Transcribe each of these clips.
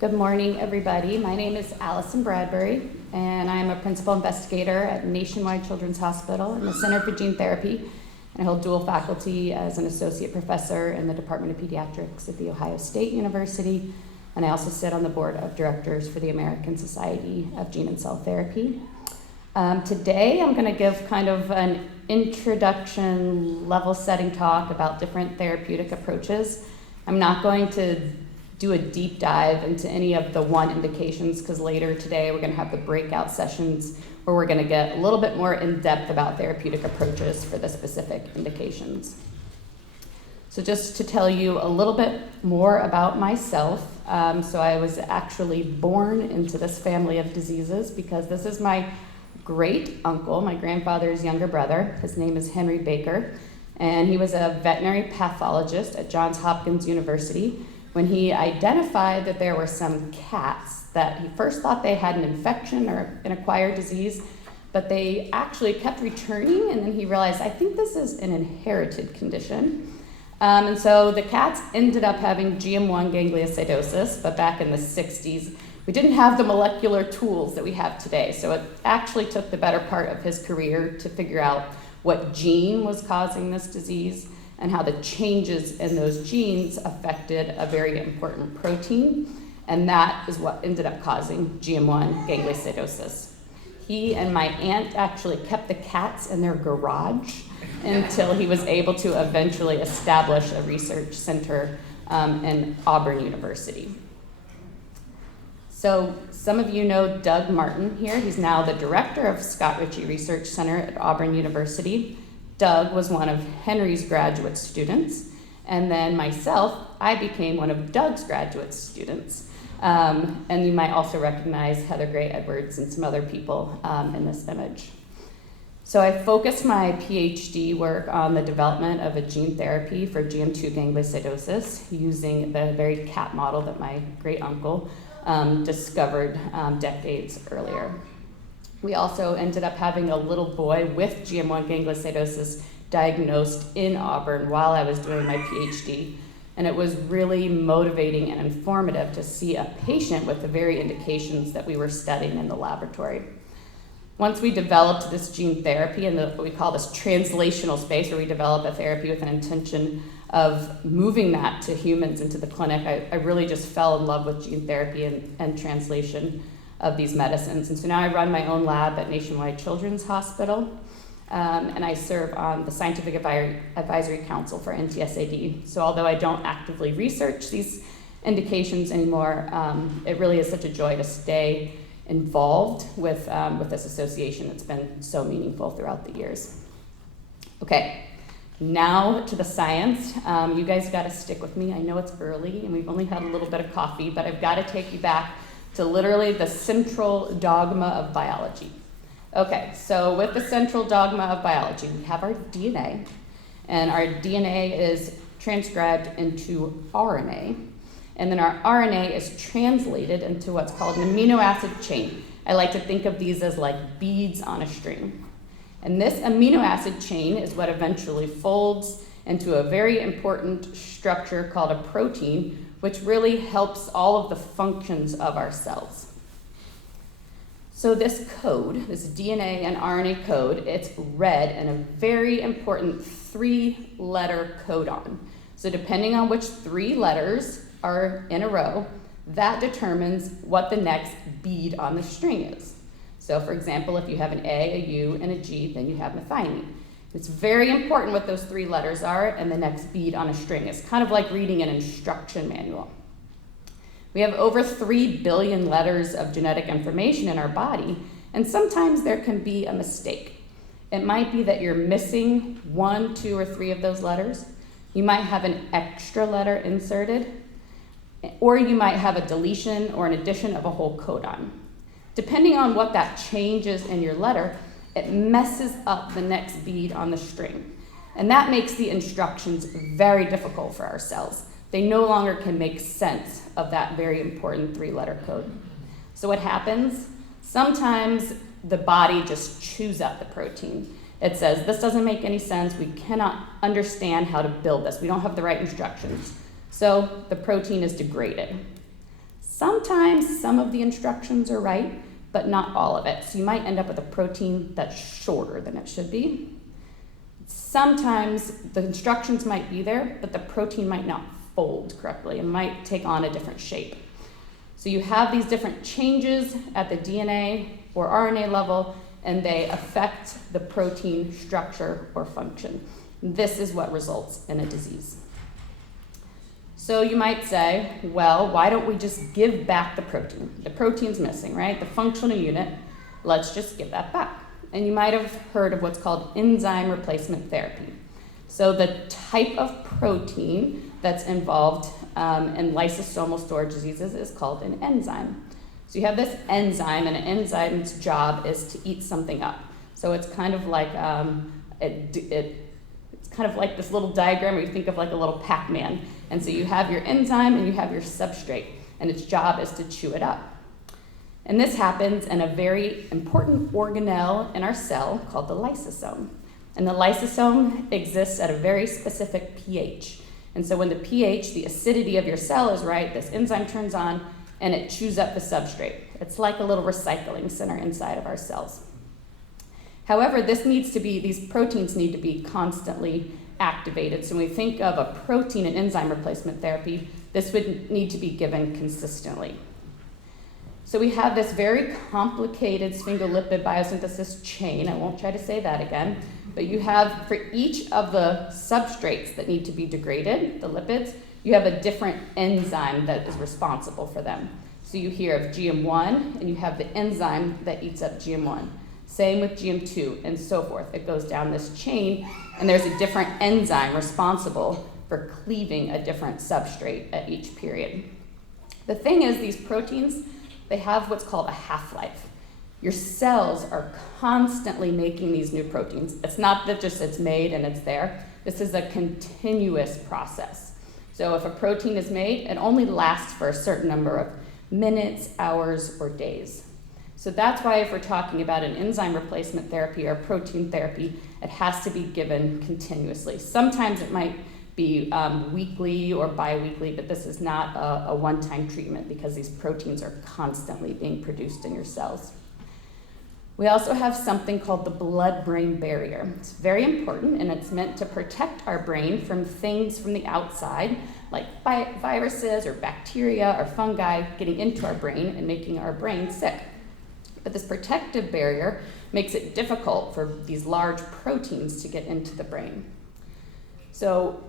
Good morning, everybody. My name is Allison Bradbury, and I'm a principal investigator at Nationwide Children's Hospital in the Center for Gene Therapy, and I hold dual faculty as an associate professor in the Department of Pediatrics at The Ohio State University, and I also sit on the board of directors for the American Society of Gene and Cell Therapy. Today, I'm going to give kind of an introduction, level-setting talk about different therapeutic approaches. I'm not going to do a deep dive into any of the one indications because later today we're going to have the breakout sessions where we're going to get a little bit more in depth about therapeutic approaches for the specific indications. So just to tell you a little bit more about myself, so I was actually born into this family of diseases because this is my great uncle, my grandfather's younger brother. His name is Henry Baker, and he was a veterinary pathologist at Johns Hopkins University when he identified that there were some cats that he first thought they had an infection or an acquired disease, but they actually kept returning, and then he realized, I think this is an inherited condition. And so the cats ended up having GM1 gangliosidosis, but back in the 60s, we didn't have the molecular tools that we have today. So it actually took the better part of his career to figure out what gene was causing this disease and how the changes in those genes affected a very important protein, and that is what ended up causing GM1 gangliosidosis. He and my aunt actually kept the cats in their garage until he was able to eventually establish a research center in Auburn University. So some of you know Doug Martin here. He's now the director of Scott Ritchie Research Center at Auburn University. Doug was one of Henry's graduate students, and then myself, I became one of Doug's graduate students. And you might also recognize Heather Gray Edwards and some other people in this image. So I focused my PhD work on the development of a gene therapy for GM2 gangliosidosis using the very cat model that my great uncle discovered decades earlier. We also ended up having a little boy with GM1 gangliosidosis diagnosed in Auburn while I was doing my PhD. And it was really motivating and informative to see a patient with the very indications that we were studying in the laboratory. Once we developed this gene therapy in what we call this translational space, where we develop a therapy with an intention of moving that to humans into the clinic, I really just fell in love with gene therapy and translation of these medicines. And so now I run my own lab at Nationwide Children's Hospital, and I serve on the Scientific Advisory Council for NTSAD. So although I don't actively research these indications anymore, it really is such a joy to stay involved with this association that's been so meaningful throughout the years. Okay, now to the science. You guys gotta stick with me. I know it's early and we've only had a little bit of coffee, but I've gotta take you back to literally the central dogma of biology. Okay, so with the central dogma of biology, we have our DNA, and our DNA is transcribed into RNA, and then our RNA is translated into what's called an amino acid chain. I like to think of these as like beads on a string. And this amino acid chain is what eventually folds into a very important structure called a protein, which really helps all of the functions of our cells. So this code, this DNA and RNA code, it's read in a very important 3-letter codon. So depending on which 3 letters are in a row, that determines what the next bead on the string is. So for example, if you have an A, a U, and a G, then you have methionine. It's very important what those 3 letters are and the next bead on a string. It's kind of like reading an instruction manual. We have over 3 billion letters of genetic information in our body, and sometimes there can be a mistake. It might be that you're missing 1, 2, or 3 of those letters. You might have an extra letter inserted, or you might have a deletion or an addition of a whole codon. Depending on what that change is in your letter, it messes up the next bead on the string. And that makes the instructions very difficult for our cells. They no longer can make sense of that very important 3-letter code. So what happens? Sometimes the body just chews up the protein. It says, this doesn't make any sense. We cannot understand how to build this. We don't have the right instructions. So the protein is degraded. Sometimes some of the instructions are right, but not all of it. So you might end up with a protein that's shorter than it should be. Sometimes the instructions might be there, but the protein might not fold correctly and might take on a different shape. So you have these different changes at the DNA or RNA level, and they affect the protein structure or function. This is what results in a disease. So you might say, well, why don't we just give back the protein? The protein's missing, right? The functional unit, let's just give that back. And you might have heard of what's called enzyme replacement therapy. So the type of protein that's involved in lysosomal storage diseases is called an enzyme. So you have this enzyme, and an enzyme's job is to eat something up. So it's kind of like it's kind of like this little diagram where you think of like a little Pac-Man. And so you have your enzyme and you have your substrate, and its job is to chew it up. And this happens in a very important organelle in our cell called the lysosome. And the lysosome exists at a very specific pH. And so when the pH, the acidity of your cell is right, this enzyme turns on and it chews up the substrate. It's like a little recycling center inside of our cells. However, these proteins need to be constantly activated. So when we think of a protein and enzyme replacement therapy, this would need to be given consistently. So we have this very complicated sphingolipid biosynthesis chain. I won't try to say that again. But you have, for each of the substrates that need to be degraded, the lipids, you have a different enzyme that is responsible for them. So you hear of GM1, and you have the enzyme that eats up GM1. Same with GM2, and so forth. It goes down this chain, and there's a different enzyme responsible for cleaving a different substrate at each period. The thing is, these proteins, they have what's called a half-life. Your cells are constantly making these new proteins. It's not that just it's made and it's there. This is a continuous process. So if a protein is made, it only lasts for a certain number of minutes, hours, or days. So that's why if we're talking about an enzyme replacement therapy or protein therapy, it has to be given continuously. Sometimes it might be weekly or bi-weekly, but this is not a one-time treatment because these proteins are constantly being produced in your cells. We also have something called the blood-brain barrier. It's very important, and it's meant to protect our brain from things from the outside, like viruses or bacteria or fungi getting into our brain and making our brain sick. But this protective barrier makes it difficult for these large proteins to get into the brain. So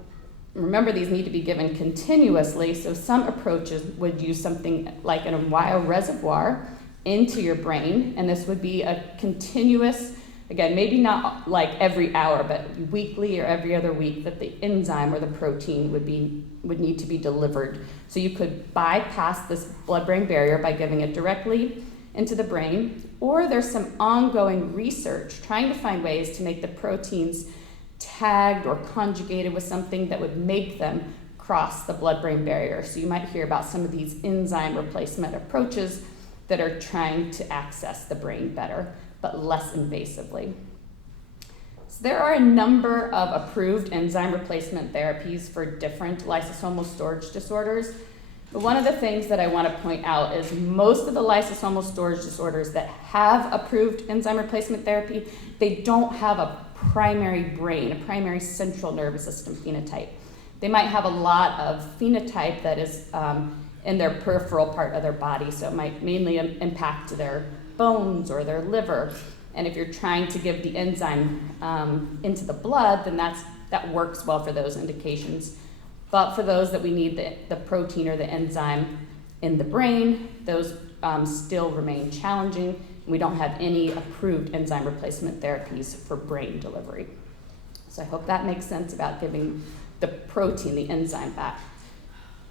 remember, these need to be given continuously, so some approaches would use something like a wire reservoir into your brain, and this would be a continuous, again, maybe not like every hour, but weekly or every other week, that the enzyme or the protein would need to be delivered. So you could bypass this blood-brain barrier by giving it directly into the brain, or there's some ongoing research trying to find ways to make the proteins tagged or conjugated with something that would make them cross the blood-brain barrier. So you might hear about some of these enzyme replacement approaches that are trying to access the brain better, but less invasively. So there are a number of approved enzyme replacement therapies for different lysosomal storage disorders. But one of the things that I want to point out is most of the lysosomal storage disorders that have approved enzyme replacement therapy, they don't have a primary brain, a primary central nervous system phenotype. They might have a lot of phenotype that is in their peripheral part of their body, so it might mainly impact their bones or their liver. And if you're trying to give the enzyme into the blood, then that works well for those indications. But for those that we need the protein or the enzyme in the brain, those still remain challenging. We don't have any approved enzyme replacement therapies for brain delivery. So I hope that makes sense about giving the protein, the enzyme back.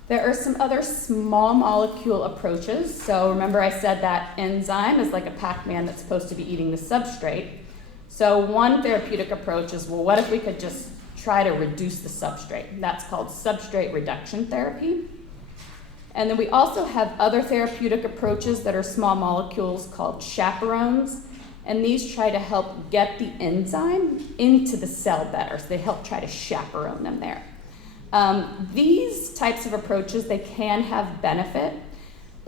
There are some other small molecule approaches. So remember I said that enzyme is like a Pac-Man that's supposed to be eating the substrate. So one therapeutic approach is, well, what if we could just try to reduce the substrate? That's called substrate reduction therapy. And then we also have other therapeutic approaches that are small molecules called chaperones. And these try to help get the enzyme into the cell better. So they help try to chaperone them there. These types of approaches, they can have benefit,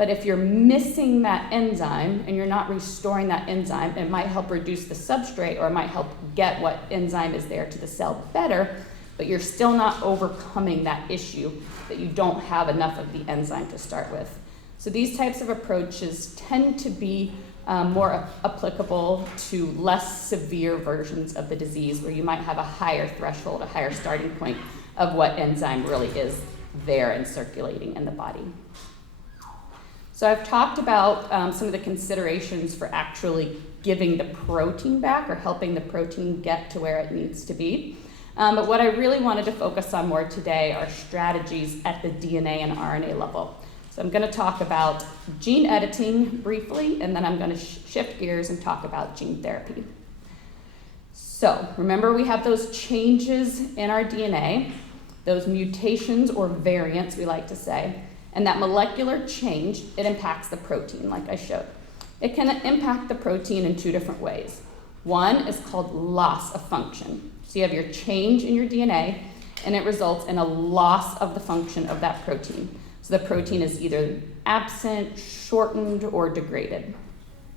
But if you're missing that enzyme and you're not restoring that enzyme, it might help reduce the substrate or it might help get what enzyme is there to the cell better, but you're still not overcoming that issue that you don't have enough of the enzyme to start with. So these types of approaches tend to be more applicable to less severe versions of the disease where you might have a higher threshold, a higher starting point of what enzyme really is there and circulating in the body. So I've talked about some of the considerations for actually giving the protein back or helping the protein get to where it needs to be. But what I really wanted to focus on more today are strategies at the DNA and RNA level. So I'm going to talk about gene editing briefly, and then I'm going to shift gears and talk about gene therapy. So remember, we have those changes in our DNA, those mutations or variants, we like to say. And that molecular change, it impacts the protein, like I showed. It can impact the protein in two different ways. One is called loss of function. So you have your change in your DNA, and it results in a loss of the function of that protein. So the protein is either absent, shortened, or degraded.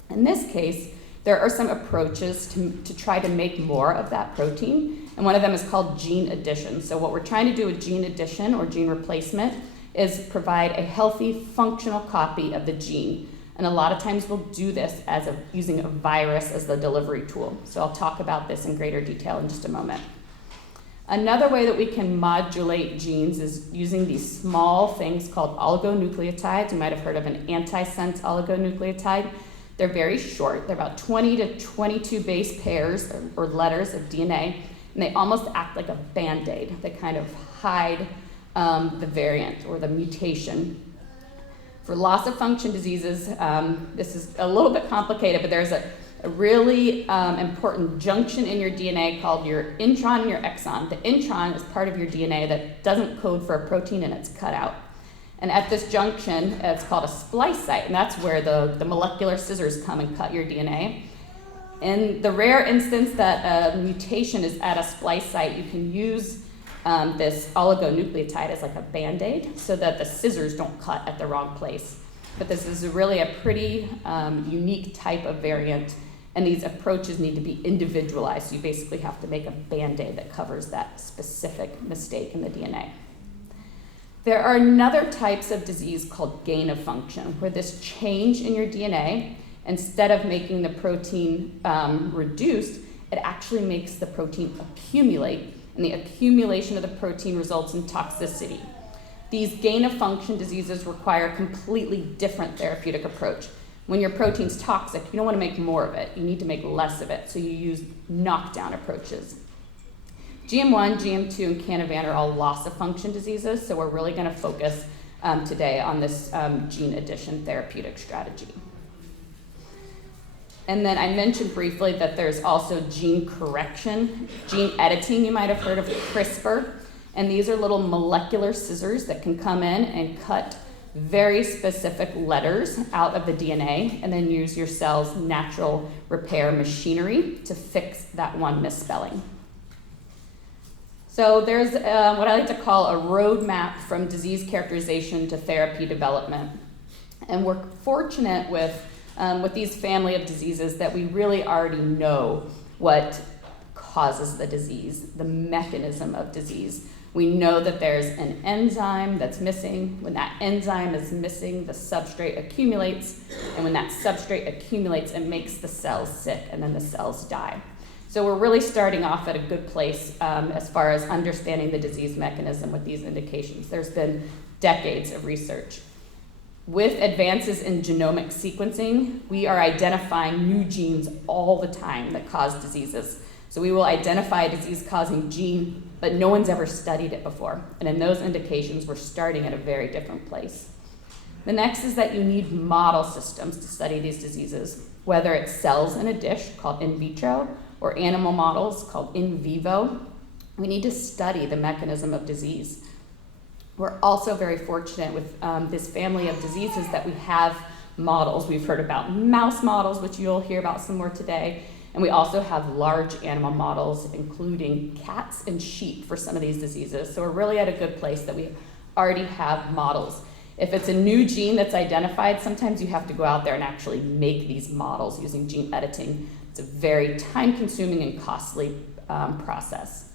In this case, there are some approaches to try to make more of that protein, and one of them is called gene addition. So what we're trying to do with gene addition or gene replacement is provide a healthy, functional copy of the gene. And a lot of times we'll do this using a virus as the delivery tool. So I'll talk about this in greater detail in just a moment. Another way that we can modulate genes is using these small things called oligonucleotides. You might have heard of an antisense oligonucleotide. They're very short. They're about 20 to 22 base pairs or letters of DNA, and they almost act like a Band-Aid. They kind of hide the variant or the mutation. For loss of function diseases, this is a little bit complicated, but there's a really important junction in your DNA called your intron and your exon. The intron is part of your DNA that doesn't code for a protein and it's cut out. And at this junction, it's called a splice site, and that's where the molecular scissors come and cut your DNA. In the rare instance that a mutation is at a splice site, you can use this oligonucleotide as like a Band-Aid so that the scissors don't cut at the wrong place. But this is really a pretty unique type of variant, and these approaches need to be individualized. So you basically have to make a Band-Aid that covers that specific mistake in the DNA. There are other types of disease called gain of function, where this change in your DNA, instead of making the protein reduced, it actually makes the protein accumulate, and the accumulation of the protein results in toxicity. These gain of function diseases require a completely different therapeutic approach. When your protein's toxic, you don't want to make more of it. You need to make less of it, so you use knockdown approaches. GM1, GM2, and Canavan are all loss of function diseases, so we're really going to focus today on this gene addition therapeutic strategy. And then I mentioned briefly that there's also gene correction, gene editing. You might have heard of CRISPR, and these are little molecular scissors that can come in and cut very specific letters out of the DNA and then use your cell's natural repair machinery to fix that one misspelling. So there's what I like to call a roadmap from disease characterization to therapy development. And we're fortunate with these family of diseases that we really already know what causes the disease, the mechanism of disease. We know that there's an enzyme that's missing. When that enzyme is missing, the substrate accumulates. And when that substrate accumulates, it makes the cells sick, and then the cells die. So we're really starting off at a good place as far as understanding the disease mechanism with these indications. There's been decades of research. With advances in genomic sequencing, we are identifying new genes all the time that cause diseases. So we will identify a disease-causing gene, but no one's ever studied it before. And in those indications, we're starting at a very different place. The next is that you need model systems to study these diseases, whether it's cells in a dish called in vitro or animal models called in vivo. We need to study the mechanism of disease. We're also very fortunate with this family of diseases that we have models. We've heard about mouse models, which you'll hear about some more today. And we also have large animal models, including cats and sheep for some of these diseases. So we're really at a good place that we already have models. If it's a new gene that's identified, sometimes you have to go out there and actually make these models using gene editing. It's a very time-consuming and costly process.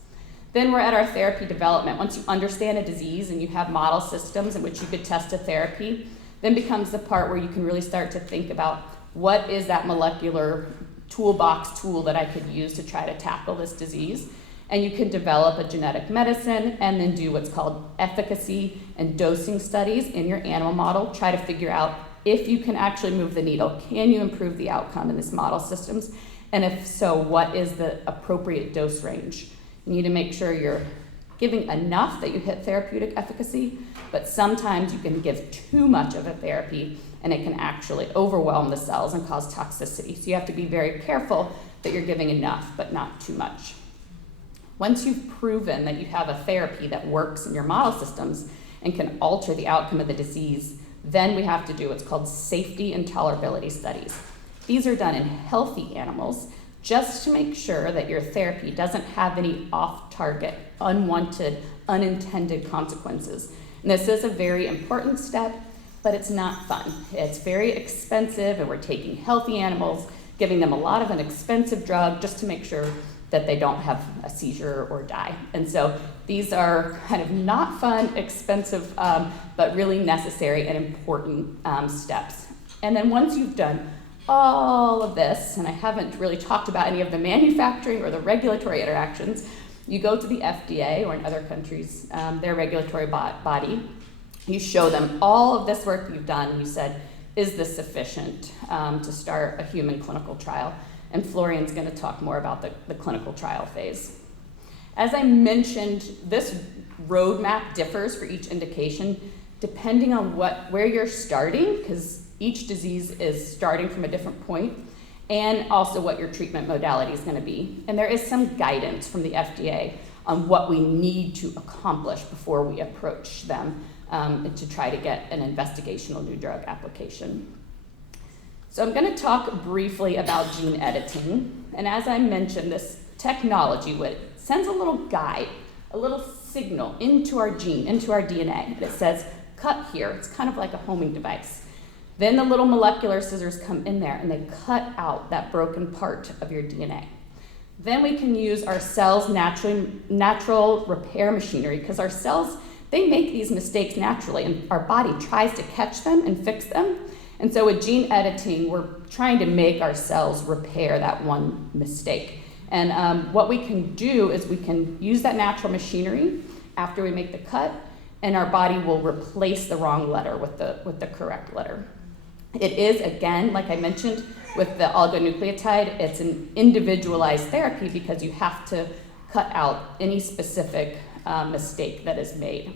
Then we're at our therapy development. Once you understand a disease and you have model systems in which you could test a therapy, then becomes the part where you can really start to think about what is that molecular toolbox tool that I could use to try to tackle this disease. And you can develop a genetic medicine and then do what's called efficacy and dosing studies in your animal model, try to figure out if you can actually move the needle. Can you improve the outcome in these model systems? And if so, what is the appropriate dose range? You need to make sure you're giving enough that you hit therapeutic efficacy, but sometimes you can give too much of a therapy and it can actually overwhelm the cells and cause toxicity. So you have to be very careful that you're giving enough, but not too much. Once you've proven that you have a therapy that works in your model systems and can alter the outcome of the disease, then we have to do what's called safety and tolerability studies. These are done in healthy animals just to make sure that your therapy doesn't have any off-target, unwanted, unintended consequences. And this is a very important step, but it's not fun. It's very expensive, and we're taking healthy animals, giving them a lot of an expensive drug just to make sure that they don't have a seizure or die. And so these are kind of not fun, expensive, but really necessary and important steps. And then once you've done all of this, and I haven't really talked about any of the manufacturing or the regulatory interactions, you go to the FDA, or in other countries, their regulatory body. You show them all of this work you've done, and you said, is this sufficient to start a human clinical trial? And Florian's going to talk more about the clinical trial phase. As I mentioned, this roadmap differs for each indication depending on where you're starting, because each disease is starting from a different point, and also what your treatment modality is going to be. And there is some guidance from the FDA on what we need to accomplish before we approach them to try to get an investigational new drug application. So I'm going to talk briefly about gene editing. And as I mentioned, this technology sends a little guide, a little signal into our gene, into our DNA. That says, cut here. It's kind of like a homing device. Then the little molecular scissors come in there and they cut out that broken part of your DNA. Then we can use our cells' natural repair machinery, because our cells, they make these mistakes naturally, and our body tries to catch them and fix them. And so with gene editing, we're trying to make our cells repair that one mistake. And what we can do is we can use that natural machinery after we make the cut, and our body will replace the wrong letter with the correct letter. It is, again, like I mentioned, with the oligonucleotide, it's an individualized therapy because you have to cut out any specific mistake that is made.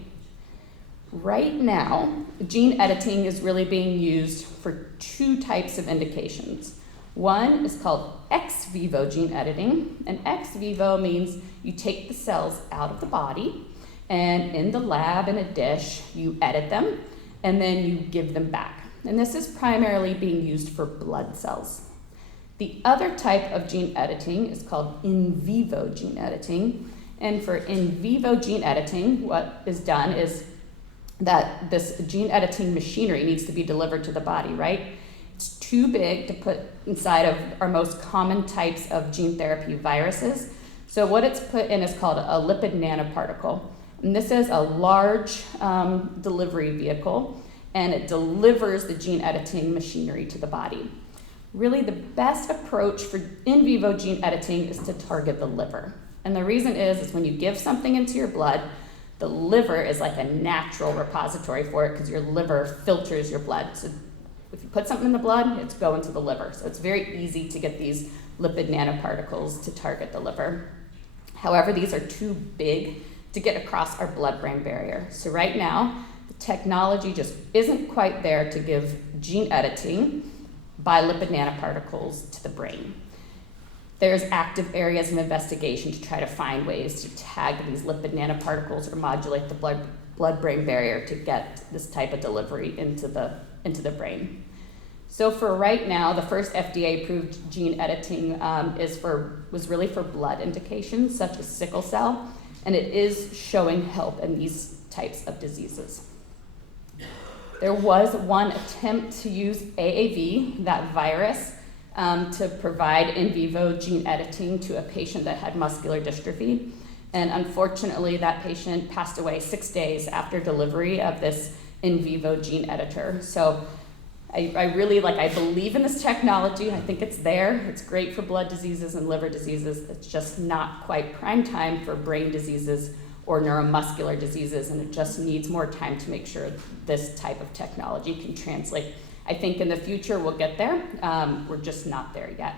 Right now, gene editing is really being used for two types of indications. One is called ex vivo gene editing, and ex vivo means you take the cells out of the body, and in the lab, in a dish, you edit them, and then you give them back. And this is primarily being used for blood cells. The other type of gene editing is called in vivo gene editing, and for in vivo gene editing, what is done is that this gene editing machinery needs to be delivered to the body, right? It's too big to put inside of our most common types of gene therapy viruses. So what it's put in is called a lipid nanoparticle. And this is a large delivery vehicle, and it delivers the gene editing machinery to the body. Really, the best approach for in vivo gene editing is to target the liver. And the reason is when you give something into your blood, the liver is like a natural repository for it because your liver filters your blood. So if you put something in the blood, it's going to the liver. So it's very easy to get these lipid nanoparticles to target the liver. However, these are too big to get across our blood-brain barrier. So right now, the technology just isn't quite there to give gene editing by lipid nanoparticles to the brain. There's active areas of investigation to try to find ways to tag these lipid nanoparticles or modulate the blood-brain barrier to get this type of delivery into the brain. So for right now, the first FDA-approved gene editing was really for blood indications such as sickle cell, and it is showing help in these types of diseases. There was one attempt to use AAV, that virus, to provide in vivo gene editing to a patient that had muscular dystrophy. And unfortunately, that patient passed away 6 days after delivery of this in vivo gene editor. So I really I believe in this technology. I think it's there. It's great for blood diseases and liver diseases. It's just not quite prime time for brain diseases or neuromuscular diseases, and it just needs more time to make sure this type of technology can translate. I think in the future we'll get there. We're just not there yet.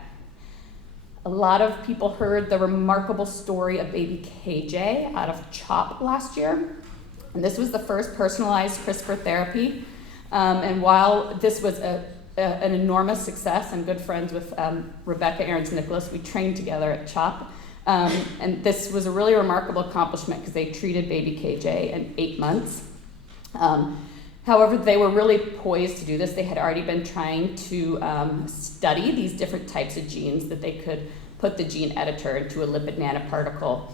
A lot of people heard the remarkable story of baby KJ out of CHOP last year. And this was the first personalized CRISPR therapy. And while this was an enormous success, I'm good friends with Rebecca Ahrens-Nicholas. We trained together at CHOP. And this was a really remarkable accomplishment because they treated baby KJ in 8 months. However, they were really poised to do this. They had already been trying to study these different types of genes that they could put the gene editor into a lipid nanoparticle.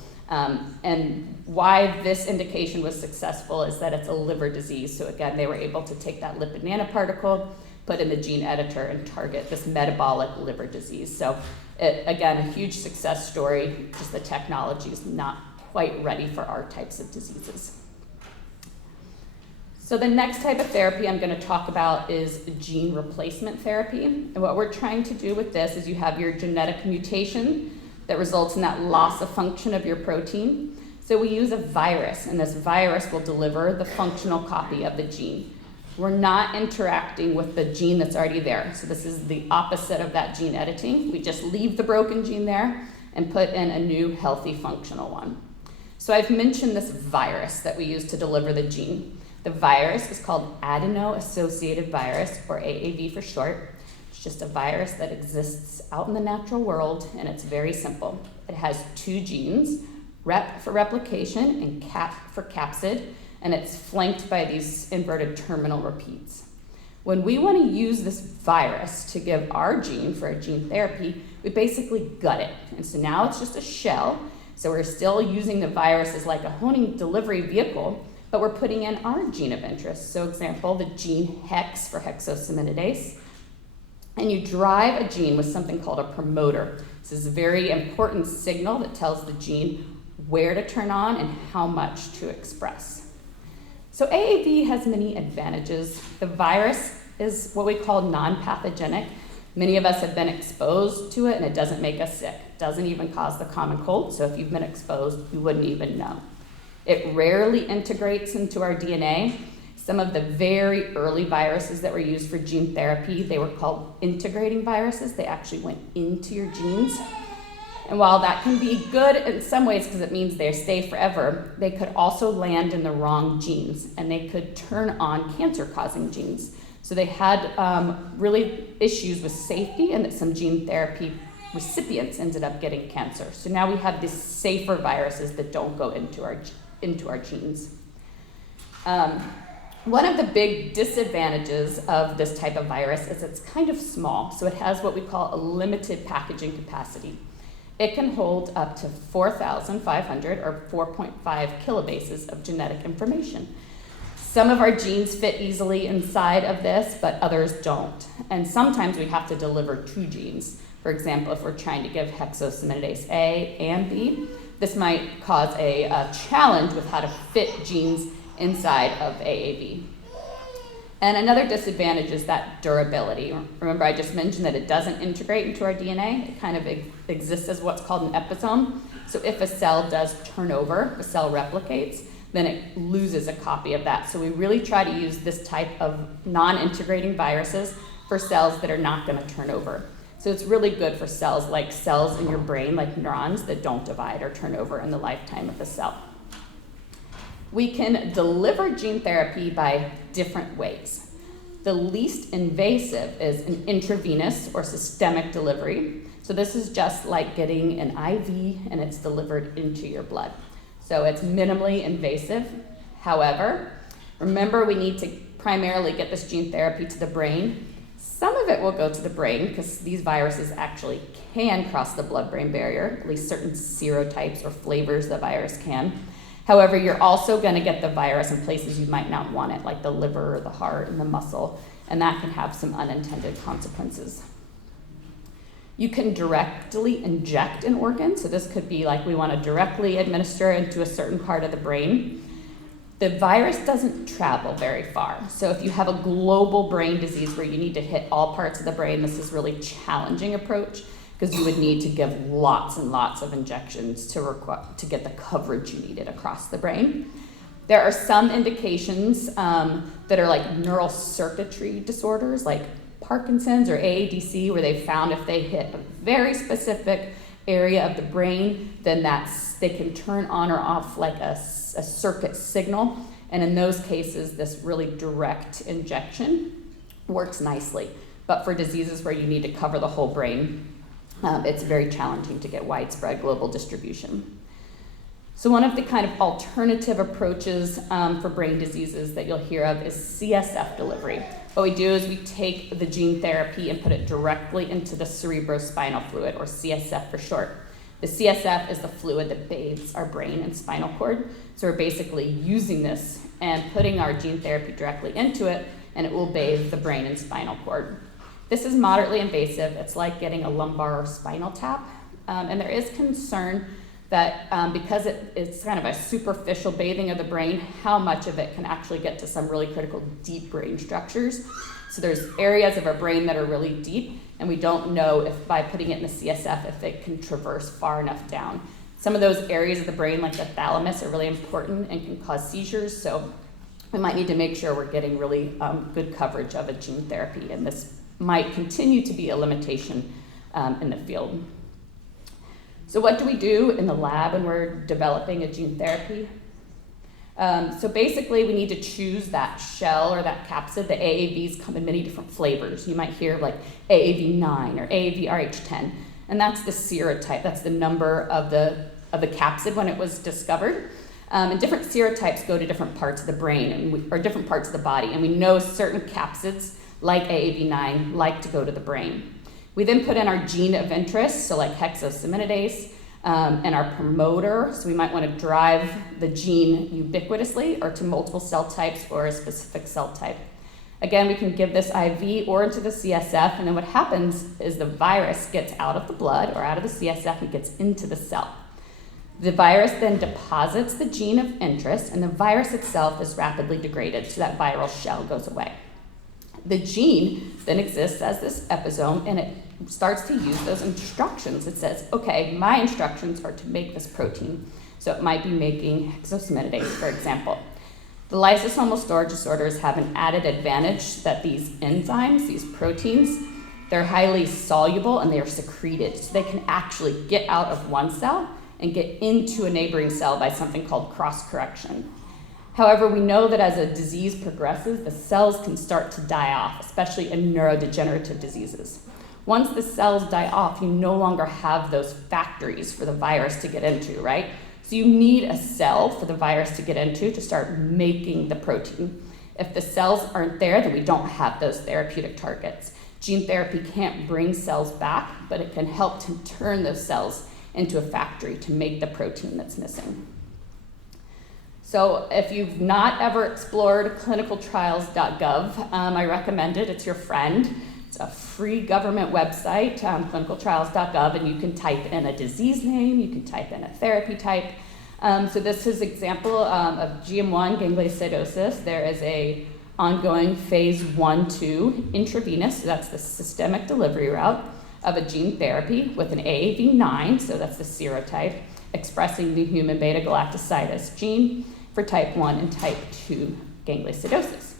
And why this indication was successful is that it's a liver disease. So again, they were able to take that lipid nanoparticle, put in the gene editor, and target this metabolic liver disease. So again, a huge success story, just the technology is not quite ready for our types of diseases. So the next type of therapy I'm going to talk about is gene replacement therapy. And what we're trying to do with this is you have your genetic mutation that results in that loss of function of your protein. So we use a virus, and this virus will deliver the functional copy of the gene. We're not interacting with the gene that's already there. So this is the opposite of that gene editing. We just leave the broken gene there and put in a new healthy functional one. So I've mentioned this virus that we use to deliver the gene. The virus is called adeno-associated virus, or AAV for short. It's just a virus that exists out in the natural world, and it's very simple. It has 2 genes, rep for replication and cap for capsid, and it's flanked by these inverted terminal repeats. When we want to use this virus to give our gene for a gene therapy, we basically gut it. And so now it's just a shell, so we're still using the virus as like a honing delivery vehicle, but we're putting in our gene of interest. So example, the gene hex for hexosaminidase. And you drive a gene with something called a promoter. This is a very important signal that tells the gene where to turn on and how much to express. So AAV has many advantages. The virus is what we call non-pathogenic. Many of us have been exposed to it, and it doesn't make us sick. It doesn't even cause the common cold, so if you've been exposed, you wouldn't even know. It rarely integrates into our DNA. Some of the very early viruses that were used for gene therapy, they were called integrating viruses. They actually went into your genes. And while that can be good in some ways because it means they stay forever, they could also land in the wrong genes, and they could turn on cancer-causing genes. So they had really issues with safety, and that some gene therapy recipients ended up getting cancer. So now we have these safer viruses that don't go into our genes. One of the big disadvantages of this type of virus is it's kind of small, so it has what we call a limited packaging capacity. It can hold up to 4,500 or 4.5 kilobases of genetic information. Some of our genes fit easily inside of this, but others don't. And sometimes we have to deliver 2 genes. For example, if we're trying to give hexosaminidase A and B, this might cause a challenge with how to fit genes inside of AAV. And another disadvantage is that durability. Remember, I just mentioned that it doesn't integrate into our DNA. It kind of exists as what's called an episome. So if a cell does turn over, the cell replicates, then it loses a copy of that. So we really try to use this type of non-integrating viruses for cells that are not going to turn over. So it's really good for cells like cells in your brain, like neurons, that don't divide or turn over in the lifetime of the cell. We can deliver gene therapy by different ways. The least invasive is an intravenous or systemic delivery. So this is just like getting an IV and it's delivered into your blood. So it's minimally invasive. However, remember we need to primarily get this gene therapy to the brain. Some of it will go to the brain because these viruses actually can cross the blood-brain barrier, at least certain serotypes or flavors the virus can. However, you're also going to get the virus in places you might not want it, like the liver, or the heart, and the muscle, and that can have some unintended consequences. You can directly inject an organ, so this could be like we want to directly administer into a certain part of the brain. The virus doesn't travel very far, so if you have a global brain disease where you need to hit all parts of the brain, this is a really challenging approach because you would need to give lots and lots of injections to get the coverage you needed across the brain. There are some indications that are like neural circuitry disorders, like Parkinson's or AADC, where they found if they hit a very specific area of the brain, then they can turn on or off like a circuit signal. And in those cases, this really direct injection works nicely. But for diseases where you need to cover the whole brain, it's very challenging to get widespread global distribution. So one of the kind of alternative approaches for brain diseases that you'll hear of is CSF delivery. What we do is we take the gene therapy and put it directly into the cerebrospinal fluid, or CSF for short. The CSF is the fluid that bathes our brain and spinal cord. So we're basically using this and putting our gene therapy directly into it, and it will bathe the brain and spinal cord. This is moderately invasive. It's like getting a lumbar or spinal tap. And there is concern that because it's kind of a superficial bathing of the brain, how much of it can actually get to some really critical deep brain structures. So there's areas of our brain that are really deep, and we don't know if by putting it in the CSF, if it can traverse far enough down. Some of those areas of the brain, like the thalamus, are really important and can cause seizures, so we might need to make sure we're getting really good coverage of a gene therapy, and this might continue to be a limitation in the field. So what do we do in the lab when we're developing a gene therapy? So basically, we need to choose that shell or that capsid. The AAVs come in many different flavors. You might hear like AAV9 or AAVRH10, and that's the serotype. That's the number of the capsid when it was discovered. And different serotypes go to different parts of the brain or different parts of the body, and we know certain capsids, like AAV9, like to go to the brain. We then put in our gene of interest, so like hexosaminidase, and our promoter, so we might want to drive the gene ubiquitously or to multiple cell types or a specific cell type. Again, we can give this IV or into the CSF, and then what happens is the virus gets out of the blood or out of the CSF and gets into the cell. The virus then deposits the gene of interest, and the virus itself is rapidly degraded, so that viral shell goes away. The gene then exists as this episome, and it starts to use those instructions. It says, okay, my instructions are to make this protein. So it might be making hexosaminidase, for example. The lysosomal storage disorders have an added advantage that these enzymes, these proteins, they're highly soluble and they are secreted. So they can actually get out of one cell and get into a neighboring cell by something called cross-correction. However, we know that as a disease progresses, the cells can start to die off, especially in neurodegenerative diseases. Once the cells die off, you no longer have those factories for the virus to get into, right? So you need a cell for the virus to get into to start making the protein. If the cells aren't there, then we don't have those therapeutic targets. Gene therapy can't bring cells back, but it can help to turn those cells into a factory to make the protein that's missing. So if you've not ever explored clinicaltrials.gov, I recommend it. It's your friend. It's a free government website, clinicaltrials.gov, and you can type in a disease name, you can type in a therapy type. So this is an example of GM1 gangliosidosis. There is a ongoing phase 1-2 intravenous, so that's the systemic delivery route of a gene therapy with an AAV9, so that's the serotype, expressing the human beta-galactosidase gene for type 1 and type 2 gangliosidosis.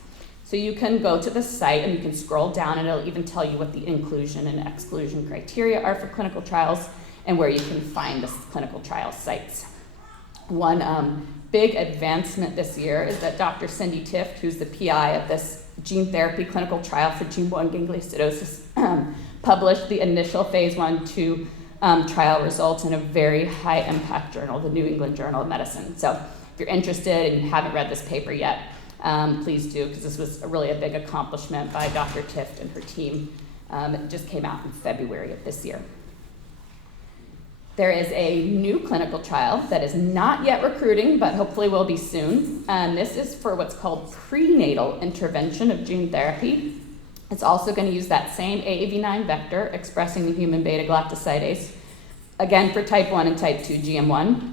So you can go to the site and you can scroll down and it'll even tell you what the inclusion and exclusion criteria are for clinical trials and where you can find the clinical trial sites. One big advancement this year is that Dr. Cindy Tift, who's the PI of this gene therapy clinical trial for GM1 gangliosidosis, published the initial phase 1-2 trial results in a very high impact journal, the New England Journal of Medicine. So if you're interested and you haven't read this paper yet, please do, because this was really a big accomplishment by Dr. Tift and her team. It just came out in February of this year. There is a new clinical trial that is not yet recruiting, but hopefully will be soon. And this is for what's called prenatal intervention of gene therapy. It's also going to use that same AAV9 vector expressing the human beta-galactosidase, again for type 1 and type 2 GM1.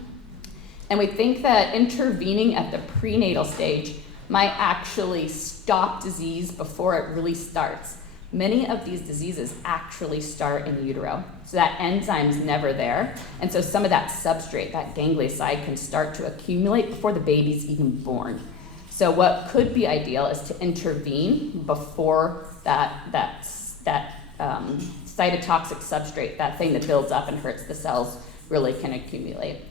And we think that intervening at the prenatal stage might actually stop disease before it really starts. Many of these diseases actually start in utero, so that enzyme's never there, and so some of that substrate, that ganglioside, can start to accumulate before the baby's even born. So what could be ideal is to intervene before that cytotoxic substrate, that thing that builds up and hurts the cells, really can accumulate.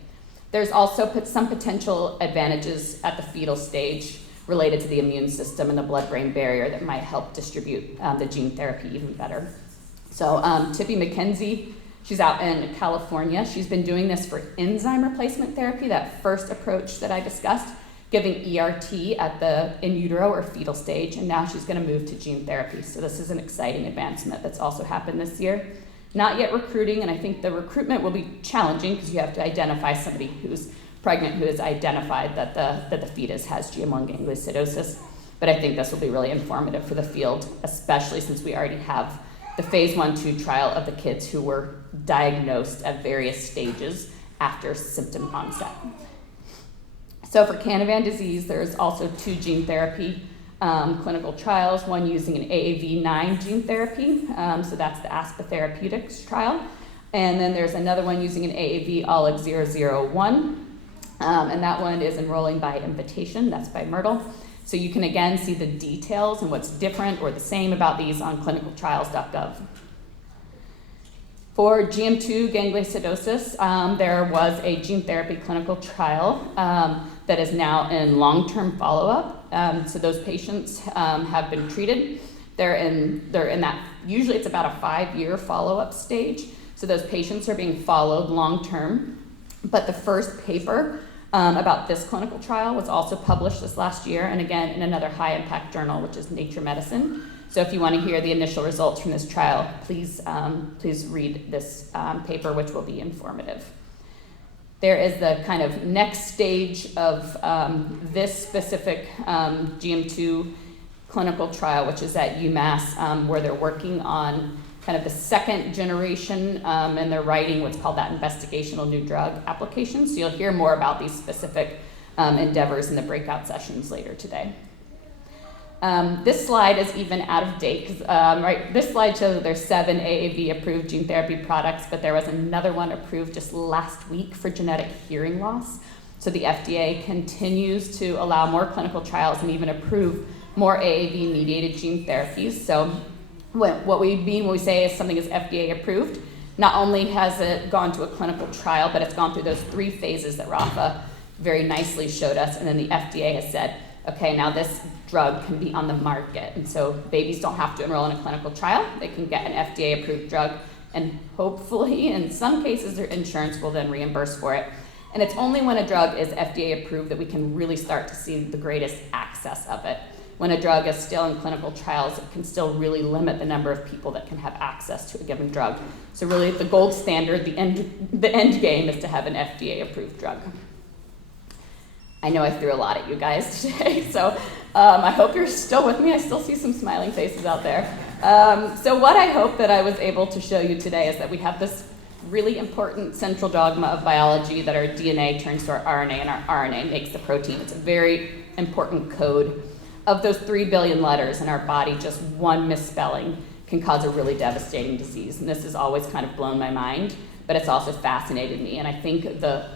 There's also some potential advantages at the fetal stage related to the immune system and the blood-brain barrier that might help distribute the gene therapy even better. So Tippy McKenzie, she's out in California. She's been doing this for enzyme replacement therapy, that first approach that I discussed, giving ERT at the in utero or fetal stage, and now she's going to move to gene therapy. So this is an exciting advancement that's also happened this year. Not yet recruiting, and I think the recruitment will be challenging because you have to identify somebody who's pregnant who has identified that the fetus has GM1 gangliosidosis. But I think this will be really informative for the field, especially since we already have the phase 1/2 trial of the kids who were diagnosed at various stages after symptom onset. So for Canavan disease, there's also 2 gene therapy clinical trials, one using an AAV9 gene therapy, so that's the ASPA Therapeutics trial, and then there's another one using an AAV OLIG 001, and that one is enrolling by invitation, that's by Myrtle. So you can again see the details and what's different or the same about these on clinicaltrials.gov. For GM2 gangliosidosis, there was a gene therapy clinical trial that is now in long-term follow-up. So those patients have been treated. They're in that, usually it's about a 5-year follow-up stage. So those patients are being followed long-term. But the first paper about this clinical trial was also published this last year, and again in another high-impact journal, which is Nature Medicine. So if you want to hear the initial results from this trial, please read this paper, which will be informative. There is the kind of next stage of this specific GM2 clinical trial, which is at UMass, where they're working on kind of the second generation, and they're writing what's called that investigational new drug application. So you'll hear more about these specific endeavors in the breakout sessions later today. This slide is even out of date. This slide shows that there's 7 AAV-approved gene therapy products, but there was another one approved just last week for genetic hearing loss. So the FDA continues to allow more clinical trials and even approve more AAV-mediated gene therapies. So what we mean when we say something is FDA-approved, not only has it gone to a clinical trial, but it's gone through those 3 phases that Rafa very nicely showed us, and then the FDA has said, okay, now this drug can be on the market. And so babies don't have to enroll in a clinical trial. They can get an FDA-approved drug, and hopefully, in some cases, their insurance will then reimburse for it. And it's only when a drug is FDA-approved that we can really start to see the greatest access of it. When a drug is still in clinical trials, it can still really limit the number of people that can have access to a given drug. So really, the gold standard, the end game is to have an FDA-approved drug. I know I threw a lot at you guys today, so I hope you're still with me. I still see some smiling faces out there. So what I hope that I was able to show you today is that we have this really important central dogma of biology that our DNA turns to our RNA, and our RNA makes the protein. It's a very important code. Of those 3 billion letters in our body, just one misspelling can cause a really devastating disease. And this has always kind of blown my mind, but it's also fascinated me. And I think the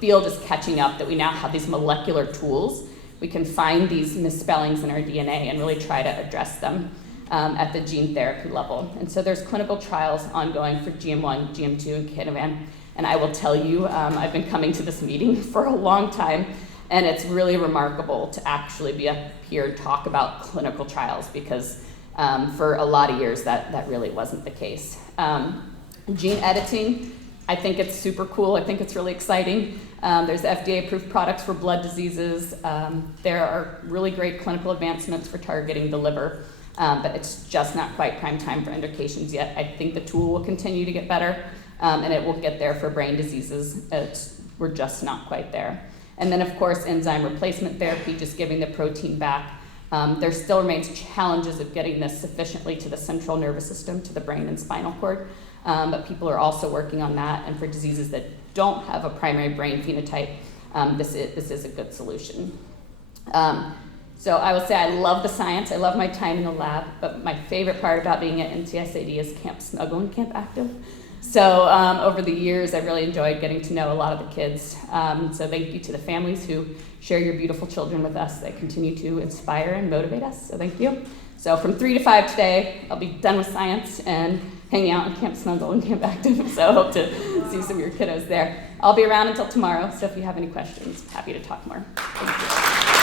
field is catching up, that we now have these molecular tools. We can find these misspellings in our DNA and really try to address them at the gene therapy level. And so there's clinical trials ongoing for GM1, GM2, and Canavan. And I will tell you, I've been coming to this meeting for a long time, and it's really remarkable to actually be up here and talk about clinical trials, because for a lot of years that really wasn't the case. Gene editing, I think it's super cool. I think it's really exciting. There's FDA-approved products for blood diseases. There are really great clinical advancements for targeting the liver, but it's just not quite prime time for indications yet. I think the tool will continue to get better, and it will get there for brain diseases. We're just not quite there. And then, of course, enzyme replacement therapy, just giving the protein back. There still remains challenges of getting this sufficiently to the central nervous system, to the brain and spinal cord, but people are also working on that, and for diseases that don't have a primary brain phenotype, this is a good solution. So I will say I love the science, I love my time in the lab, but my favorite part about being at NTSAD is Camp Snuggle and Camp Active. So over the years, I've really enjoyed getting to know a lot of the kids. So thank you to the families who share your beautiful children with us. They continue to inspire and motivate us, so thank you. So from 3 to 5 today, I'll be done with science and hanging out in Camp Snuggle and Camp Active, so I hope to see some of your kiddos there. I'll be around until tomorrow, so if you have any questions, happy to talk more. Thank you.